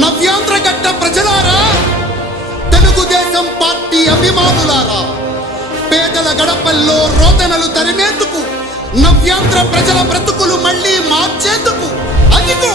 నవ్యాంధ్రగడ్డ ప్రజలారా తెలుగుదేశం పార్టీ అభిమానులారా పేదల గడపల్లో రోదనలు తరిమేందుకు నవ్యాంధ్ర ప్రజల బ్రతుకులు మళ్ళీ మార్చేందుకు అదిగో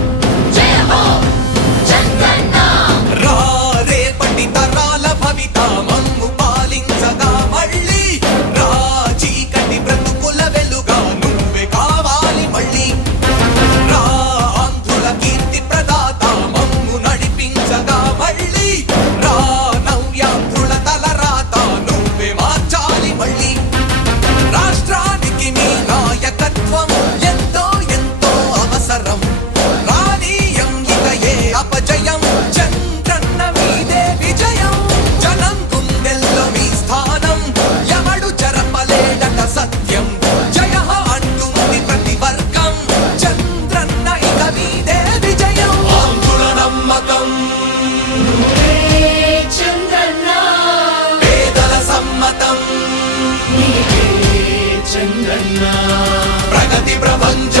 ప్రగతి ప్రపంచ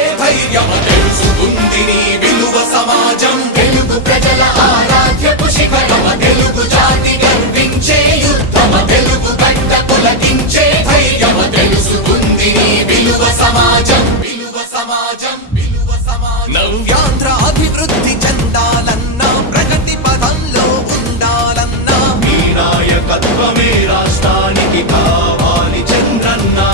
దైవమే రాష్ట్రానికి కావాలి చంద్రన్నా.